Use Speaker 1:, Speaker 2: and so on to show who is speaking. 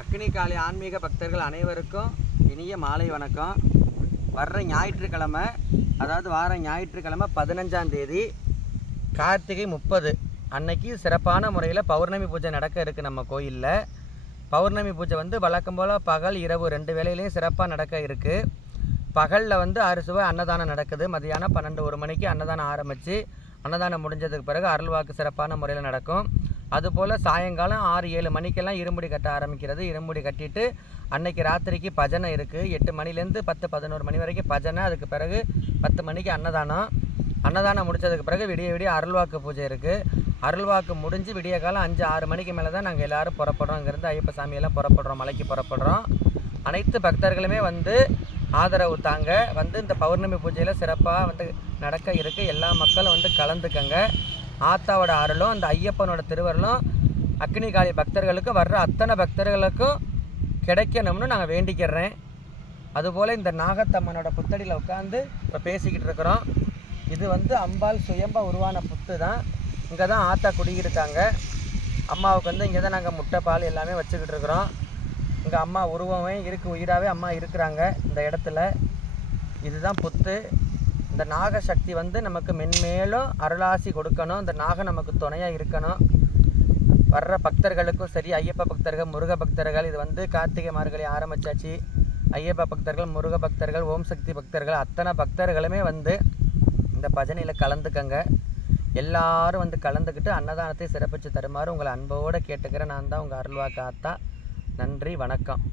Speaker 1: அக்னி காளி ஆன்மீக பக்தர்கள் அனைவருக்கும் இனிய மாலை வணக்கம். வர்ற ஞாயிற்றுக்கிழமை அதாவது வார ஞாயிற்றுக்கிழமை பதினஞ்சாம் தேதி கார்த்திகை முப்பது. அன்னைக்கு சிறப்பான முறையில் பௌர்ணமி பூஜை நடக்க இருக்குது நம்ம கோயிலில். பௌர்ணமி பூஜை வந்து வழக்கம் போல் பகல் இரவு ரெண்டு வேலையிலையும் சிறப்பாக நடக்க இருக்குது பகலில் வந்து அறுசுவை அன்னதானம் நடக்குது. மதியானம் பன்னெண்டு ஒரு மணிக்கு அன்னதானம் ஆரம்பித்து அன்னதானம் முடிஞ்சதுக்கு பிறகு அருள்வாக்கு சிறப்பான முறையில் நடக்கும். அதுபோல் சாயங்காலம் ஆறு ஏழு மணிக்கெல்லாம் இருமுடி கட்ட ஆரம்பிக்கிறது. இருமுடி கட்டிட்டு அன்னைக்கு ராத்திரிக்கு பஜனை இருக்குது எட்டு மணிலேருந்து பத்து பதினோரு மணி வரைக்கும் பஜனை. அதுக்கு பிறகு பத்து மணிக்கு அன்னதானம். அன்னதானம் முடித்ததுக்கு பிறகு விடிய விடிய அருள்வாக்கு பூஜை இருக்குது அருள்வாக்கு முடிஞ்சு விடிய காலம் அஞ்சு ஆறு மணிக்கு மேலே தான் நாங்கள் எல்லோரும் புறப்படுறோம். இங்கேருந்து ஐயப்ப சாமியெல்லாம் புறப்படுறோம் மலைக்கு புறப்படுறோம். அனைத்து பக்தர்களுமே வந்து ஆதரவு தாங்க. வந்து இந்த பௌர்ணமி பூஜையில் சிறப்பாக வந்து நடக்க இருக்கு. எல்லா மக்களும் வந்து கலந்துக்கங்க. ஆத்தாவோட அருளும் அந்த ஐயப்பனோட திருவருளும் அக்னி காளி பக்தர்களுக்கும் வர்ற அத்தனை பக்தர்களுக்கும் கிடைக்கணும்னு நாங்கள் வேண்டிக்கிறேன். அதுபோல் இந்த நாகத்தம்மனோட புத்தடியில் உட்காந்து இப்போ பேசிக்கிட்டு இருக்கிறோம். இது வந்து அம்பாள் சுயம்பா உருவான புத்து தான். இங்கே தான் ஆத்தா குடியிருக்காங்க. அம்மாவுக்கு வந்து இங்கே தான் நாங்கள் முட்டை பால் எல்லாமே வச்சுக்கிட்டு இருக்கிறோம். இங்கே அம்மா உருவமே இருக்கு உயிராகவே அம்மா இருக்கிறாங்க இந்த இடத்துல. இதுதான் புத்து. இந்த நாக சக்தி வந்து நமக்கு மென்மேலும் அருளாசி கொடுக்கணும். இந்த நாகம் நமக்கு துணையாக இருக்கணும். வர்ற பக்தர்களுக்கும் சரி ஐயப்ப பக்தர்கள் முருக பக்தர்கள் இது வந்து கார்த்திகை மார்கழி ஆரம்பிச்சாச்சு. ஐயப்ப பக்தர்கள் முருக பக்தர்கள் ஓம் சக்தி பக்தர்கள் அத்தனை பக்தர்களுமே வந்து இந்த பஜனையில் கலந்துக்கங்க. எல்லாரும் வந்து கலந்துக்கிட்டு அன்னதானத்தை சிறப்பித்து தருமாறு உங்களை அன்போடு கேட்டுக்கிறேன் நான் தான் உங்கள் அருள்வா காத்தா நன்றி வணக்கம்.